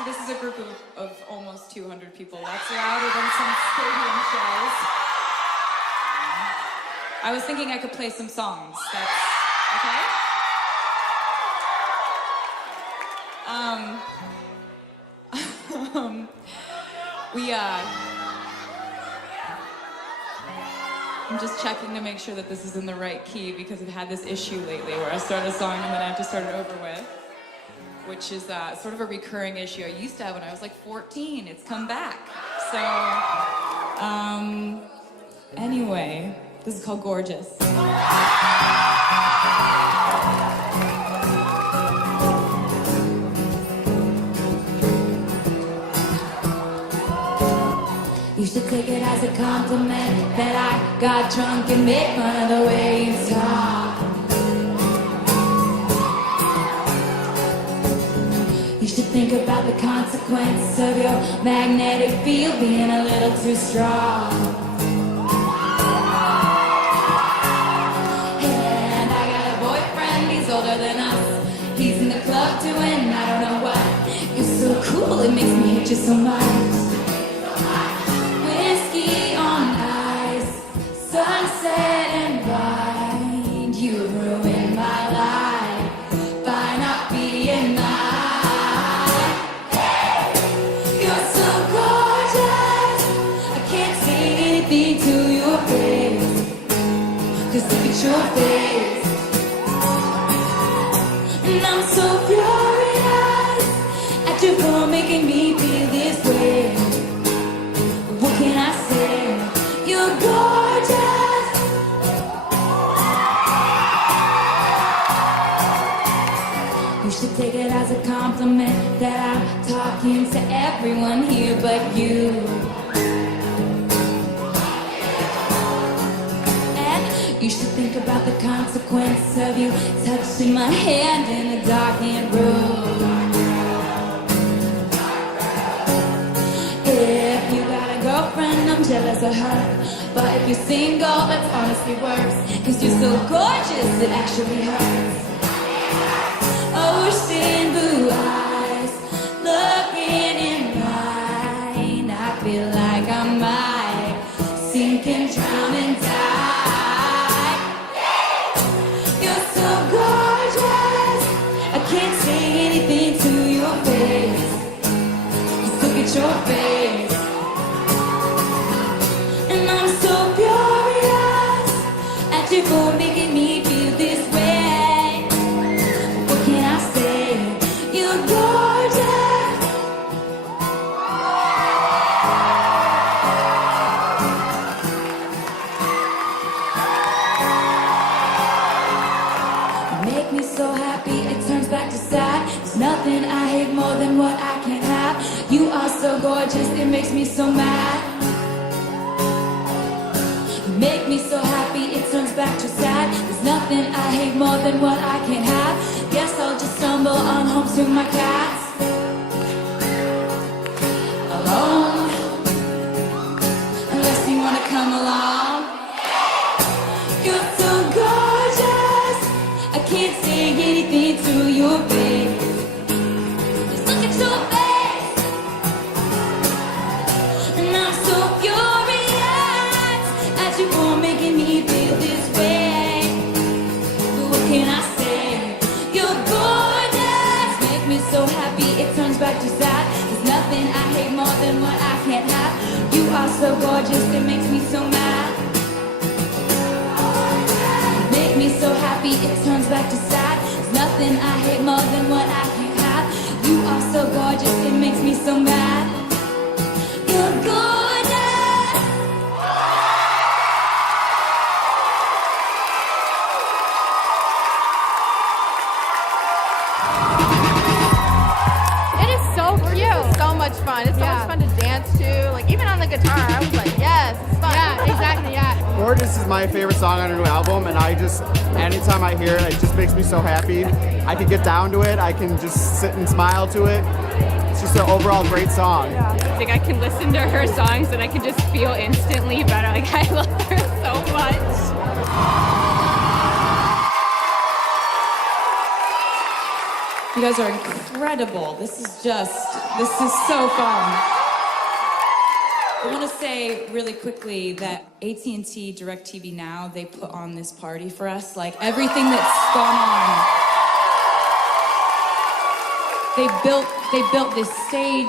So this is a group of almost 200 people. That's louder than some stadium shows. I was thinking I could play some songs. That's okay? I'm just checking to make sure that this is in the right key because I've had this issue lately where I start a song and then I have to start it over with, which is sort of a recurring issue I used to have when I was like 14. It's come back. So, anyway, this is called Gorgeous. You should take it as a compliment that I got drunk and made fun of the way you talk. You should think about the consequence of your magnetic field being a little too strong. And I got a boyfriend, he's older than us. He's in the club doing I don't know what. You're so cool, it makes me hate you so much. Sunset and wine, you ruined my life by not being mine. You're so gorgeous, I can't say anything to your face, 'cause look at your face. And I'm so furious at you for making me feel this way. What can I say? You're gorgeous. You should take it as a compliment that I'm talking to everyone here but you. And you should think about the consequence of you touching my hand in a darkened room. If you got a girlfriend, I'm jealous of her. But if you're single, that's honestly worse, 'cause you're so gorgeous, it actually hurts. Ocean blue eyes, looking in mine. I feel like I might sink and drown and die. You're so gorgeous, I can't say anything to your face. Just look at your face. And I'm so furious at you for making me feel this way. What can I say? You're gorgeous. You make me so happy, it turns back to sad. There's nothing I hate more than what I can't have. You are so gorgeous, it makes me so mad. Make me so happy, it turns back to sad. There's nothing I hate more than what I can't have. Guess I'll just stumble on home to my cats. Alone, unless you wanna come along. You're so gorgeous, I can't say anything to your face. Just look at your face. And I'm so furious at you for making me feel this way. But what can I say? You're gorgeous, make me so happy, it turns back to sad. There's nothing I hate more than what I can't have. You are so gorgeous, it makes me so mad. Make me so happy, it turns back to sad. There's nothing I hate more than what I can't have. You are so gorgeous, it makes me so mad. You're gorgeous. It is so cute. So much fun. It's so much fun to dance to. Like, even on the guitar, I was like, yes, it's fun. Yeah, exactly, yeah. Gorgeous is my favorite song on her new album, and anytime I hear it, it just makes me so happy. I can get down to it, I can just sit and smile to it. It's just an overall great song. I think I can listen to her songs and I can just feel instantly better. Like, I love her so much. You guys are incredible. This is just, This is so fun. I want to say really quickly that AT&T DirecTV Now, they put on this party for us. Like everything that's gone on. They built this stage.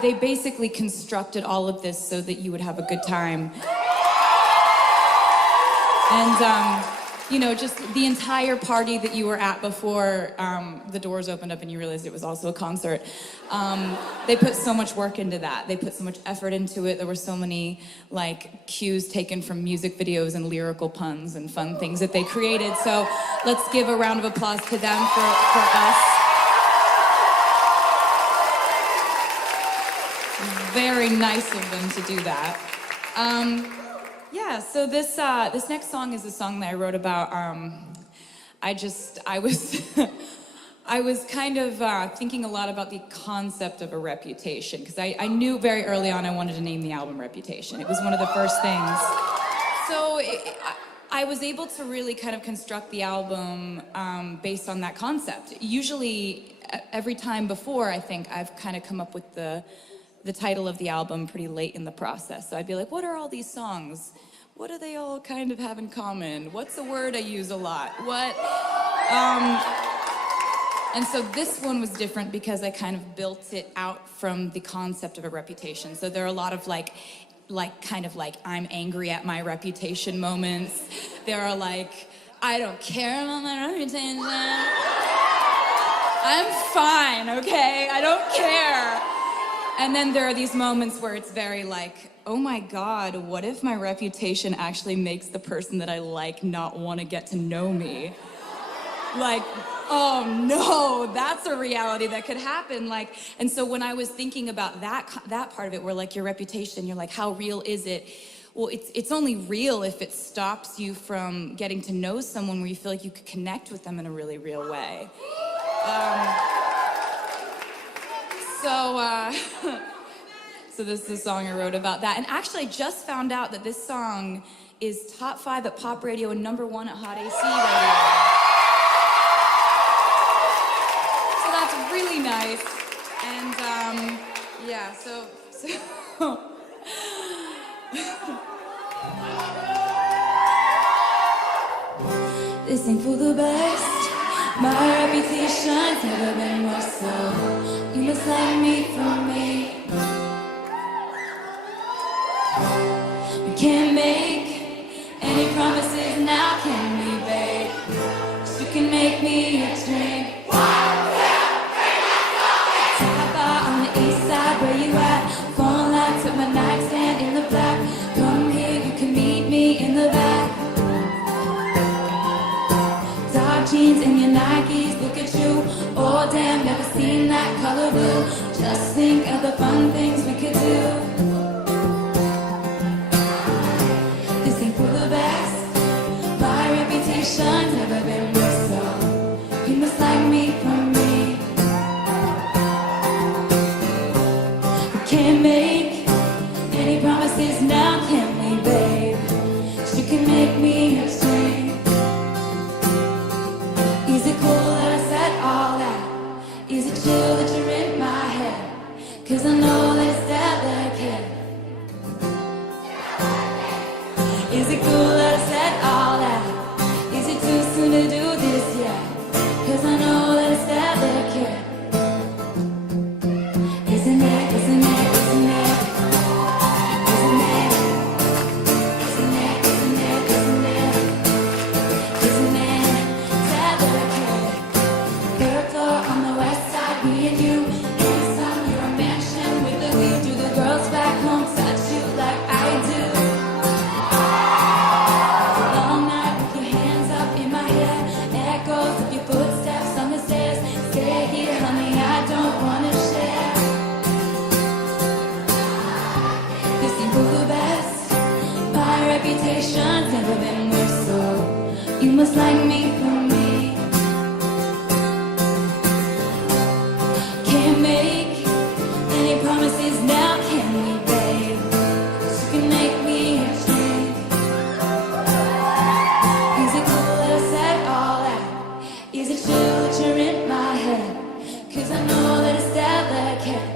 They basically constructed all of this so that you would have a good time. And you know, just the entire party that you were at before the doors opened up and you realized it was also a concert. They put so much work into that. They put so much effort into it. There were so many like cues taken from music videos and lyrical puns and fun things that they created. So let's give a round of applause to them for us. Very nice of them to do that. Yeah, so this next song is a song that I wrote about. I was I was kind of thinking a lot about the concept of a reputation, because I knew very early on I wanted to name the album Reputation. It was one of the first things. So I was able to really kind of construct the album based on that concept. Usually, every time before, I think I've kind of come up with the title of the album pretty late in the process. So I'd be like, what are all these songs? What do they all kind of have in common? What's a word I use a lot? What? And so this one was different because I kind of built it out from the concept of a reputation. So there are a lot of like I'm angry at my reputation moments. There are like, I don't care about my reputation. I'm fine, okay? I don't care. And then there are these moments where it's very like, oh my God, what if my reputation actually makes the person that I like not want to get to know me? Like, oh no, that's a reality that could happen. Like, and so when I was thinking about that part of it, where like your reputation, you're like, how real is it? Well, it's only real if it stops you from getting to know someone where you feel like you could connect with them in a really real way. So this is the song I wrote about that. And actually, I just found out that this song is top 5 at pop radio and #1 at Hot AC radio. So that's really nice. And yeah, so this ain't for the best. My reputation's never been more so. You must like me from me. We can't make any promises now, can we, babe? 'Cause you can make me a drink. Top bar on the east side, where you at? Phone line, took my nightstand in the black. Come here, you can meet me in the back. Dark jeans and your Nikes, look at you. Oh damn, never seen that color blue. Just think of the fun things we could do. This ain't for the best. My reputation's never been worse, so you must like me from me. We can't make any promises now, can we, babe? 'Cause you can make me a drink. Is it cool that I said all that? Is it chill that you're in my head? 'Cause I know that it's delicate. Is it cool that I said all that? Is it too soon to do this yet? 'Cause I know that it's delicate. Isn't it, isn't it, isn't it? Isn't it? Isn't it, isn't it, isn't it? Isn't it delicate? Third floor on the west side, me and you. Inside your mansion with a view. Do the girls back home touch you like I do? Long night with your hands up in my hair. Echoes of your footsteps on the stairs. Stay here, honey, I don't wanna share. This ain't for the best. My reputation's never been worse, so you must like me from me. Can't make any promises now, can we, babe? 'Cause you can make me a drink. Is it cool that I said all that? Is it chill that you're in my head? 'Cause I know that it's delicate.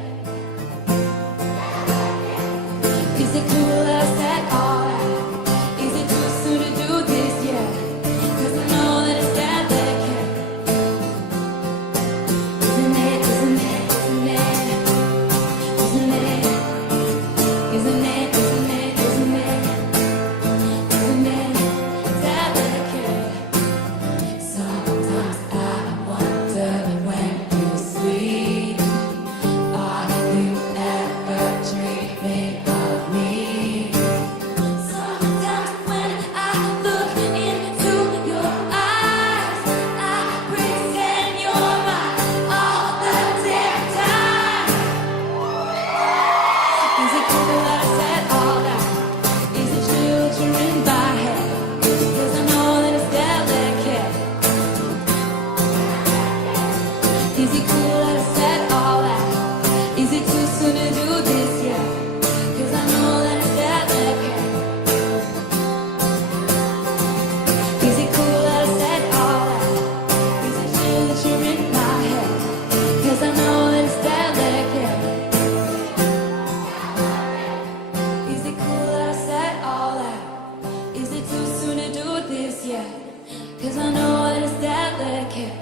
'cause I know it's delicate.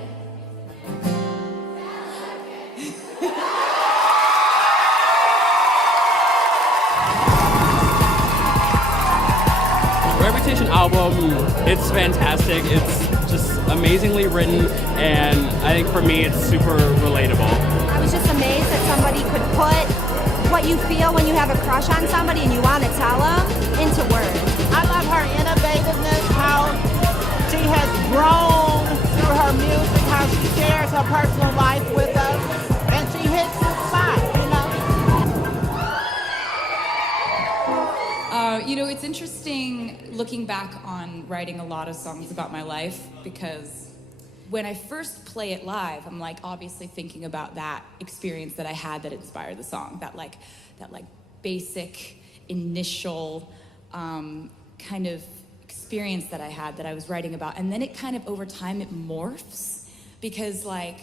Reputation album, it's fantastic. It's just amazingly written, and I think for me it's super relatable. I was just amazed that somebody could put what you feel when you have a crush on somebody and you want to tell them into words. I love her innovativeness, how she has grown through her music, how she shares her personal life with us, and she hits the spot, you know? You know, it's interesting looking back on writing a lot of songs about my life, because when I first play it live, I'm like obviously thinking about that experience that I had that inspired the song, that basic initial kind of experience that I had that I was writing about. And then it kind of over time it morphs, because like,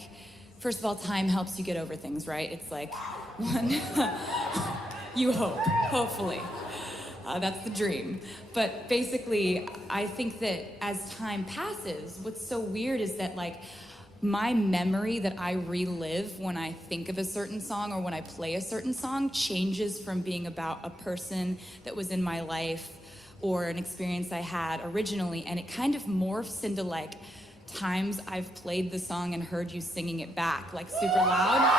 first of all, time helps you get over things, right? It's like one, you hope, hopefully. That's the dream. But basically, I think that as time passes, what's so weird is that like my memory that I relive when I think of a certain song or when I play a certain song changes from being about a person that was in my life or an experience I had originally, and it kind of morphs into like times I've played the song and heard you singing it back, like super loud.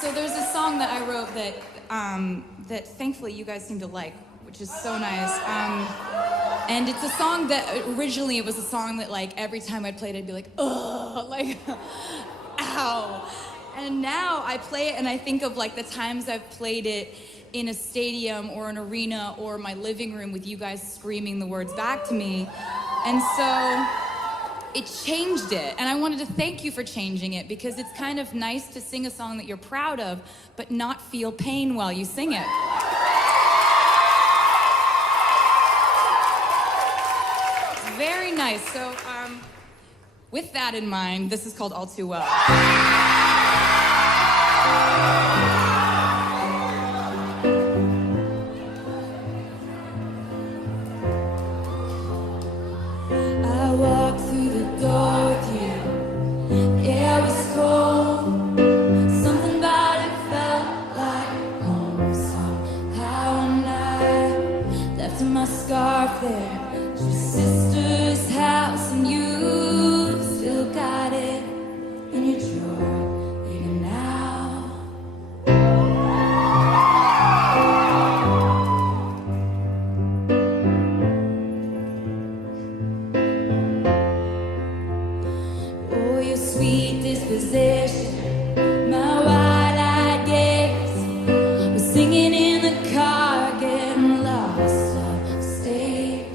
So there's a song that I wrote that that thankfully you guys seem to like, which is so nice. And it's a song that originally it was a song that like every time I played it, I'd be like, ugh, like, ow. And now I play it and I think of like the times I've played it in a stadium or an arena or my living room with you guys screaming the words back to me. And so it changed it, and I wanted to thank you for changing it, because it's kind of nice to sing a song that you're proud of, but not feel pain while you sing it. It's very nice. So with that in mind, this is called All Too Well. I walked through the door with you. It was cold. Something about it felt like home. Somehow when I left my scarf there, to your sister's house, and you still got it in your drawer even now. Oh, your sweet disposition, my wide-eyed gaze, was singing in the car, getting lost upstate.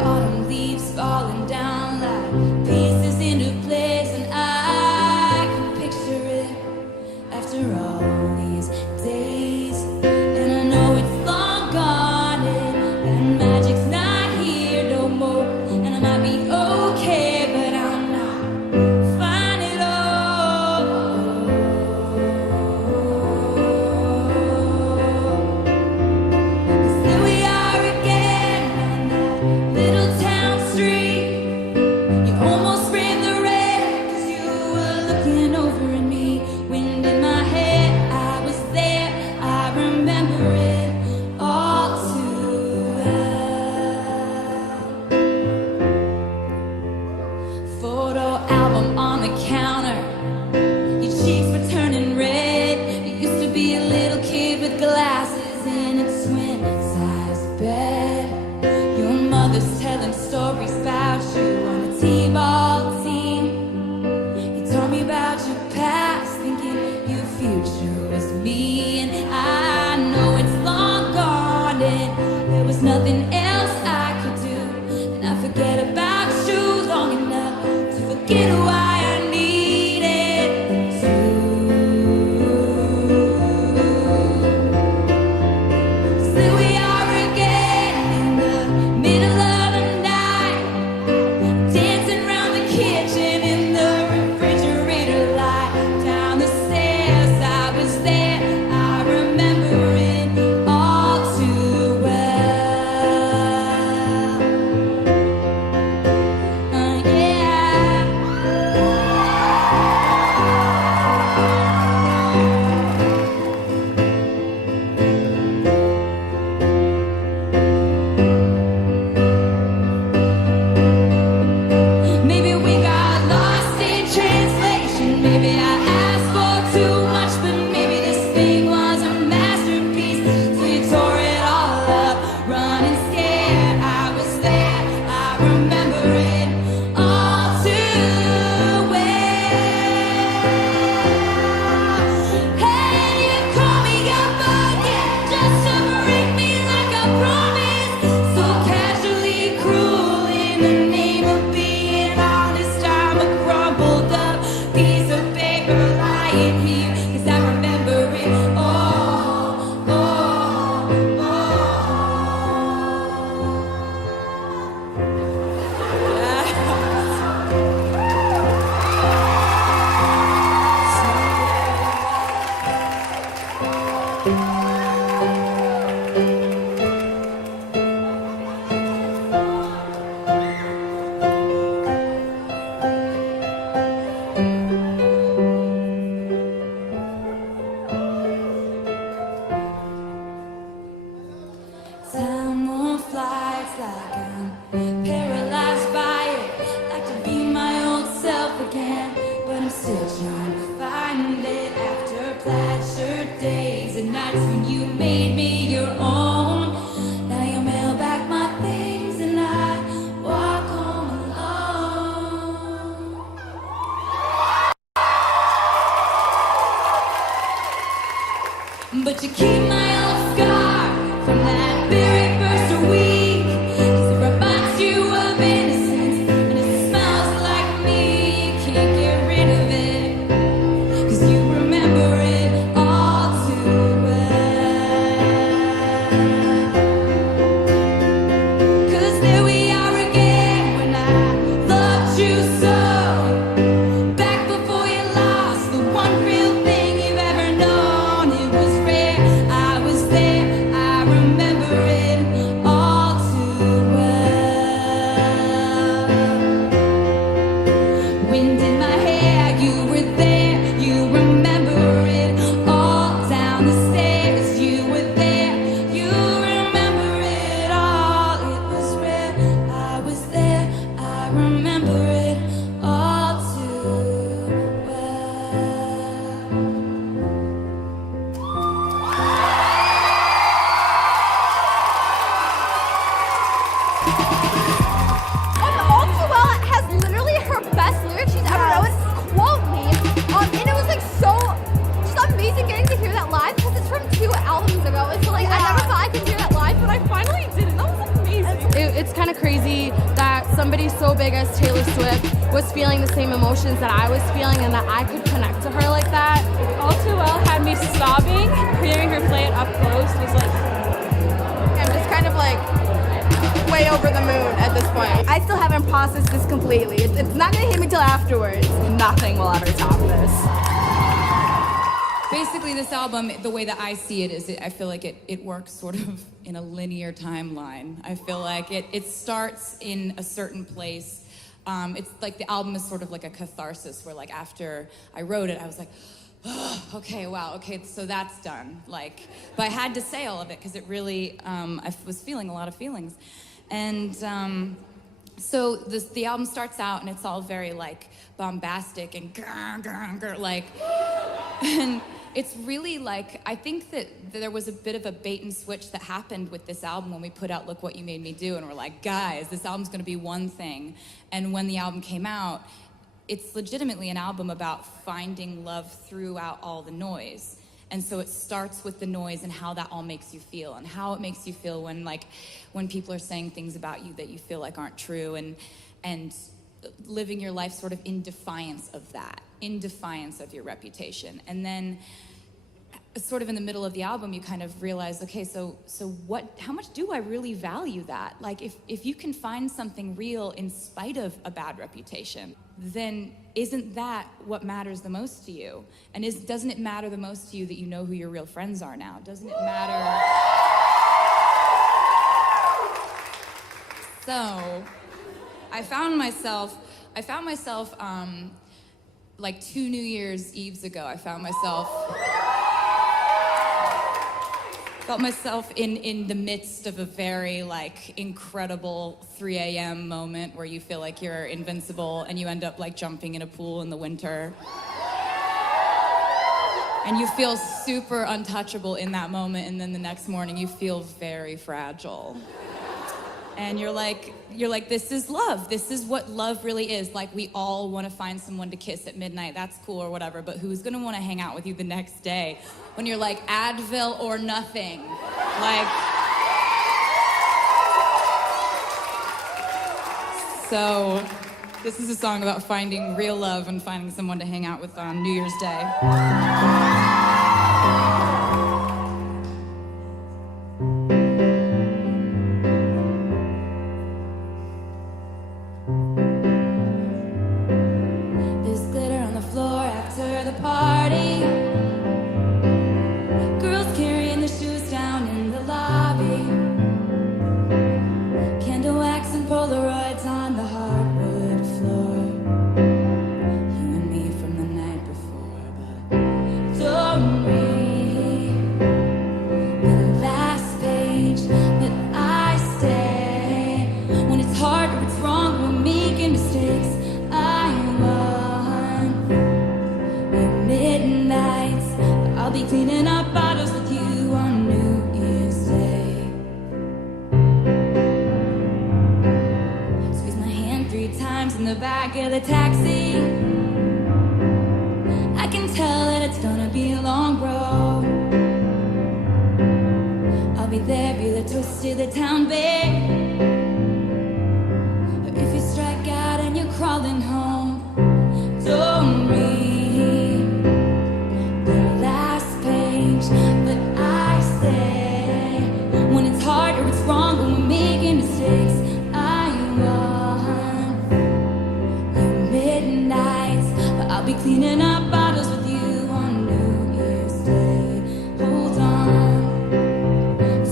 Autumn leaves falling down like pieces into place, and I can picture it after all these days. And I know it's long gone, and that magic's not here no more. And I might be okay, but I'm not fine at all. Still we are again on that little town street. You almost ran the red, 'cause you were looking over at me. Wind in my hair, I was there, I remember it all too well. Photo album on the counter, your cheeks were turning red. You used to be a little kid with glasses in a twin-size bed. Your mother's telling stories about you on the t-ball team. You told me about your past, thinking your future was me. And I know it's long gone, and there was nothing else I could do. And I forget about you long enough to forget why I needed to. Still we are again in the middle of the night. to keep my old scar from that very first week. 'Cause it reminds you of innocence and it smells like me. You can't get rid of it 'cause you remember it all too well. 'Cause there we are again when I loved you so. Back before you lost the one real thing you've ever known. It was rare, I was there, I remember it all too well. Wind in my hair, you were there, you remember it all. Down the stairs, you were there, you remember it all. It was rare, I was there, I remember it all too well. And All Too Well has literally her best lyrics she's ever wrote. Quote me. And it was like so just amazing getting to hear that live because it's from 2 albums ago. It's like I never thought I could hear that live, but I finally did it. That was amazing. It's kind of crazy that somebody so big as Taylor Swift was feeling the same emotions that I was feeling and that I could connect to her like that. All Too Well had me sobbing. Hearing her play it up close was like, I'm just kind of like way over the moon at this point. I still haven't processed this completely. It's not gonna hit me till afterwards. Nothing will ever top this. Basically, this album, the way that I see it is, I feel like it works sort of in a linear timeline. I feel like it starts in a certain place. It's like the album is sort of like a catharsis where like after I wrote it, I was like, oh, okay, wow, okay, so that's done. Like, but I had to say all of it because it really, I was feeling a lot of feelings. And so the album starts out and it's all very like bombastic and like, and it's really like, I think that there was a bit of a bait and switch that happened with this album when we put out Look What You Made Me Do, and we're like, guys, this album's gonna be one thing. And when the album came out, it's legitimately an album about finding love throughout all the noise. And so it starts with the noise and how that all makes you feel, and how it makes you feel when people are saying things about you that you feel like aren't true, and living your life sort of in defiance of that, in defiance of your reputation. And then sort of in the middle of the album, you kind of realize, okay, so how much do I really value that? Like if you can find something real in spite of a bad reputation, then isn't that what matters the most to you? And doesn't it matter the most to you that you know who your real friends are now? Doesn't it matter? So I found myself like 2 New Year's Eves ago, I felt myself in the midst of a very like incredible 3 a.m. moment where you feel like you're invincible and you end up like jumping in a pool in the winter. And you feel super untouchable in that moment, and then the next morning you feel very fragile. And you're like, this is love. This is what love really is. Like, we all want to find someone to kiss at midnight. That's cool or whatever, but who's gonna want to hang out with you the next day when you're like Advil or nothing? Like, so this is a song about finding real love and finding someone to hang out with on New Year's Day. There's glitter on the floor after the party. Girls carrying their shoes down in the lobby. Candle wax and Polaroids on the hardwood floor. You and me from the night before, but don't read the last page that I stay. When it's hard or it's wrong, we're making mistakes. I want your midnights, but I'll be cleaning up bottles with you on New Year's Day. Squeeze my hand 3 times in the back of the taxi. I can tell that it's gonna be a long road. I'll be there, be the toast to the town, babe. If you strike out and you're crawling home, don't read the last page, but I stay. When it's hard or it's wrong, when we're making mistakes, I want your midnights, but I'll be cleaning up bottles with you on New Year's Day. Hold on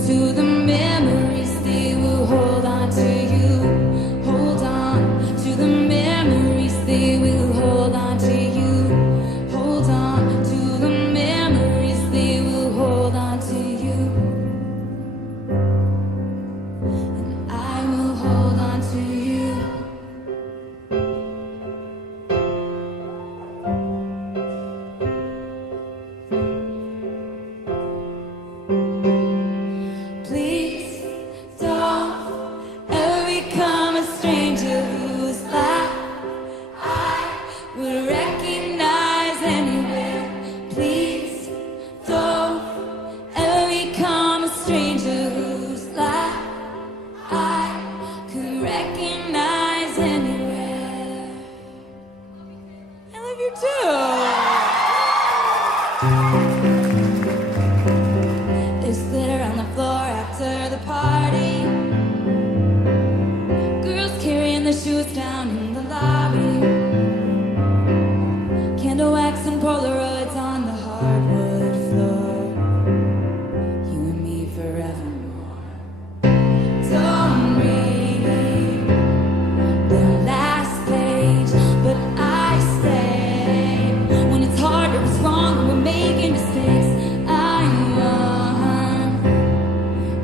to the memories, they will hold on to you. Hold on to the memories, they will hold on to you. Hold on to the memories, they will hold on to you. And I will hold on to you. Please don't ever become a stranger whose laugh I would recognize anywhere. Please don't ever become a stranger whose laugh I could recognize anywhere. I love you too. There's glitter on the floor after the party. Girls carrying their shoes down in the lobby. Candle wax and Polaroids on the hardwood floor. You and me forevermore. Don't read the last page, but I stay. When it's hard or it's wrong, when we're making mistakes, I want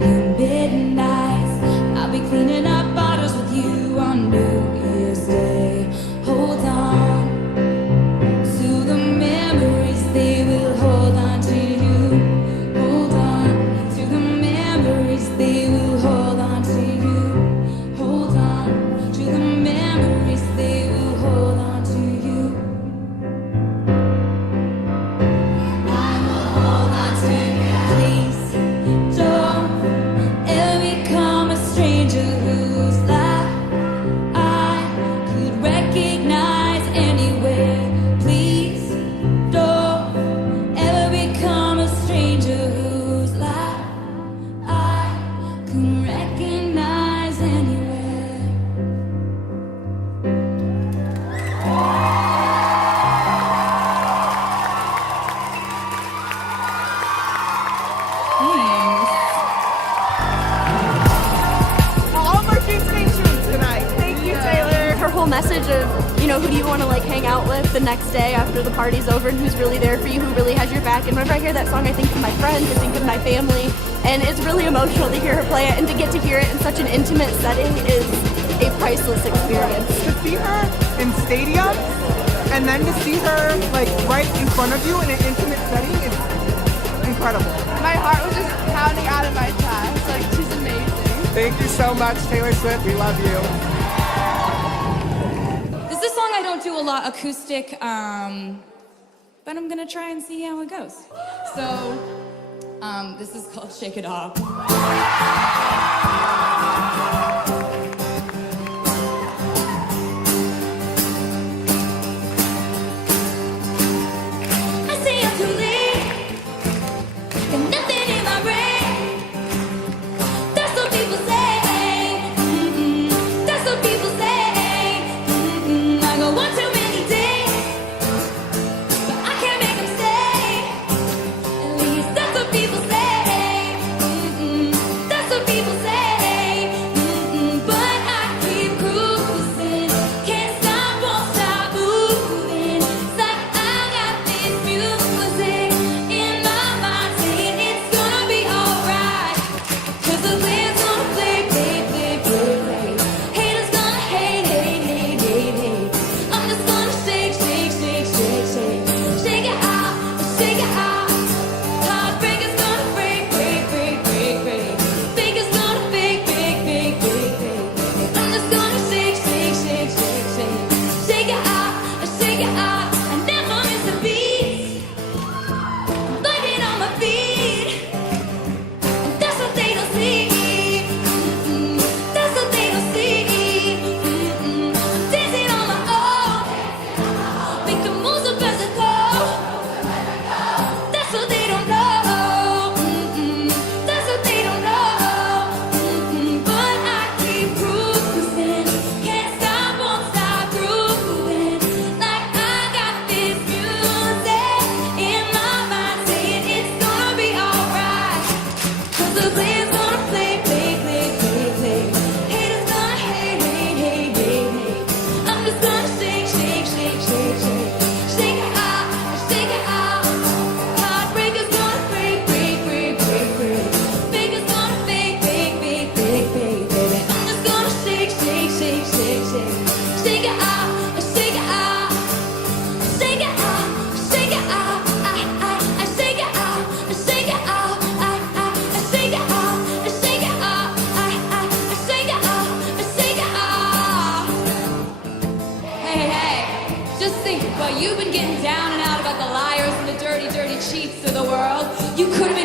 your midnights. I'll be cleaning up bottles with you on New Year's Day. Hold on to the memories, they will hold on to you. Hold on to the memories, they will hold on to you. Hold on to the memories, they will hold on to you. I will hold on to you. Please don't ever become a stranger whose laugh I could recognize anywhere. Please don't ever become a stranger whose laugh I can recognize anywhere. All of our dreams came true tonight. Thank you, Taylor. Her whole message of, who do you want to like hang out with the next day after the party's over, and who's really there for you, who really has your back. And whenever I hear that song, I think of my friends, I think of my family, and it's really emotional to hear her play it, and to get to hear it in such an intimate setting is a priceless experience. To see her in stadiums and then to see her like right in front of you in an intimate setting is incredible. My heart was just pounding out of my chest. Like, she's amazing. Thank you so much, Taylor Swift. We love you. This is a song I don't do a lot acoustic, but I'm gonna try and see how it goes. So, this is called Shake It Off. I say I'm too late, got nothing in my brain. That's what people say. That's what people say. I go one too many days, but I can't make them stay. At least that's what people say. That's what people say. shake, shake, shake, shake. Shake it out, shake it out. Shake it out, shake it out. I shake it out, shake it out. I shake it out, shake it out. I shake it out, shake it out. Hey, hey, just think while you've been getting down and out about the liars and the dirty, dirty cheats of the world, you could have been